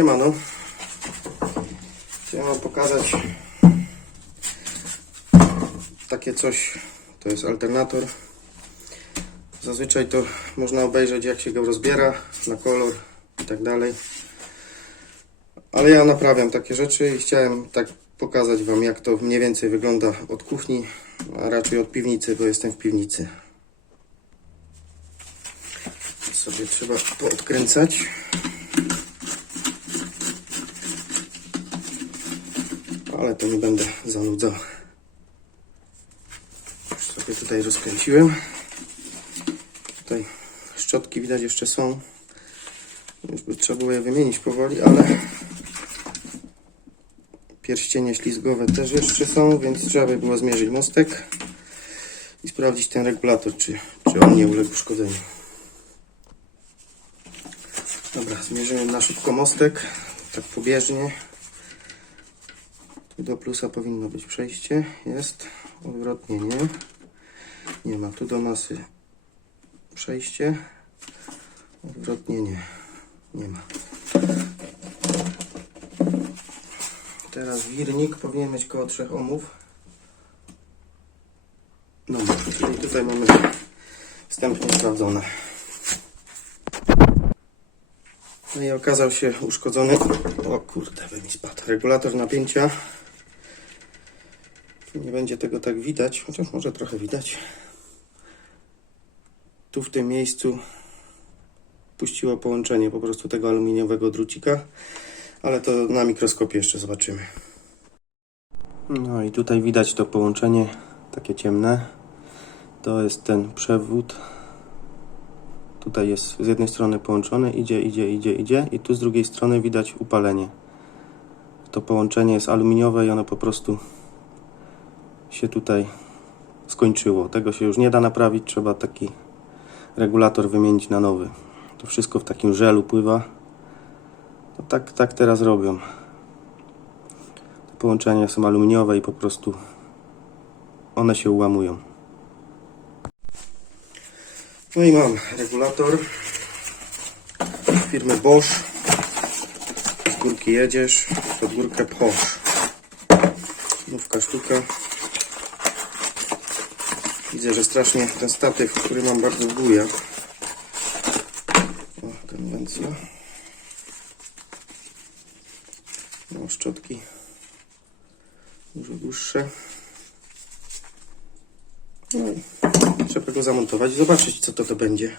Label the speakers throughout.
Speaker 1: Siemano. Chciałem Wam pokazać takie coś. To jest alternator. Zazwyczaj to można obejrzeć jak się go rozbiera na kolor i tak dalej. Ale ja naprawiam takie rzeczy i chciałem tak pokazać Wam jak to mniej więcej wygląda od kuchni, a raczej od piwnicy, bo jestem w piwnicy. Sobie trzeba poodkręcać. Ale to nie będę zanudzał. Już sobie tutaj rozkręciłem. Tutaj szczotki widać jeszcze są. Już by trzeba było je wymienić powoli, ale pierścienie ślizgowe też jeszcze są, więc trzeba by było zmierzyć mostek i sprawdzić ten regulator, czy, czy on nie uległ uszkodzeniu. Dobra, zmierzyłem na szybko mostek, tak pobieżnie. Do plusa powinno być przejście. Jest. Odwrotnie nie. Nie ma. Tu do masy przejście. Odwrotnie nie. Nie ma. Teraz wirnik powinien mieć koło 3 ohmów. No, czyli tutaj mamy wstępnie sprawdzone. No i okazał się uszkodzony. O kurde, by mi spadł. Regulator napięcia. Nie będzie tego tak widać, chociaż może trochę widać. Tu w tym miejscu puściło połączenie po prostu tego aluminiowego drucika, ale to na mikroskopie jeszcze zobaczymy. No i tutaj widać to połączenie takie ciemne. To jest ten przewód. Tutaj jest z jednej strony połączony, idzie, idzie, idzie, idzie i tu z drugiej strony widać upalenie. To połączenie jest aluminiowe i ono po prostu się tutaj skończyło. Tego się już nie da naprawić, trzeba taki regulator wymienić na nowy. To wszystko w takim żelu pływa. To tak, tak teraz robią. Te połączenia są aluminiowe i po prostu one się ułamują. No i mam regulator firmy Bosch. Z górki jedziesz, pod górkę pchosz. Nówka sztuka. Widzę, że strasznie ten statyw, który mam bardzo buja. O, konwencja. No, szczotki dużo dłuższe. No i trzeba go zamontować i zobaczyć, co to, to będzie.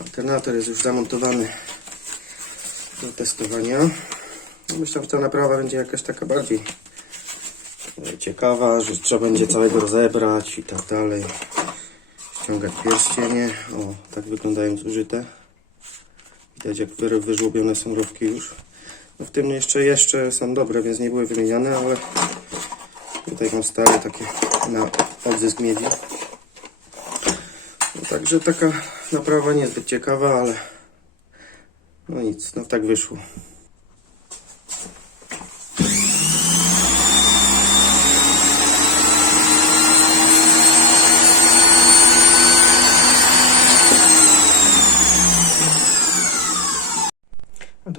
Speaker 1: Alternator jest już zamontowany do testowania. Myślę, że ta naprawa będzie jakaś taka bardziej ciekawa, że trzeba będzie całego rozebrać i tak dalej. Ściągać pierścienie. O, tak wyglądają zużyte. Widać jak wy- wyżłobione są rowki już. No w tym jeszcze, jeszcze są dobre, więc nie były wymieniane, ale tutaj mam stare takie na odzysk miedzi. No, także taka naprawa niezbyt ciekawa, ale no nic, no tak wyszło.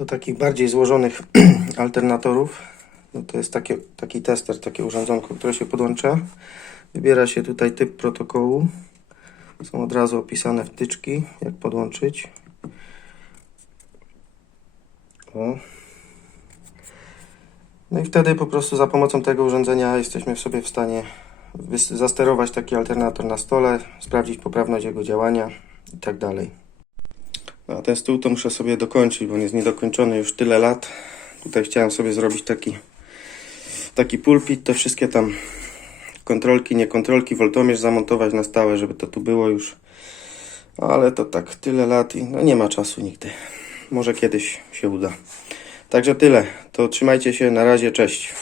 Speaker 1: Do takich bardziej złożonych alternatorów, no to jest taki tester, takie urządzonko, które się podłącza. Wybiera się tutaj typ protokołu. Są od razu opisane wtyczki, jak podłączyć. O. No i wtedy po prostu za pomocą tego urządzenia jesteśmy sobie w stanie zasterować taki alternator na stole, sprawdzić poprawność jego działania i tak dalej. No, a ten stół to muszę sobie dokończyć, bo on jest niedokończony już tyle lat. Tutaj chciałem sobie zrobić taki, taki pulpit, te wszystkie tam kontrolki, nie kontrolki, woltomierz zamontować na stałe, żeby to tu było już. Ale to tak tyle lat i no nie ma czasu nigdy. Może kiedyś się uda. Także tyle. To trzymajcie się. Na razie. Cześć.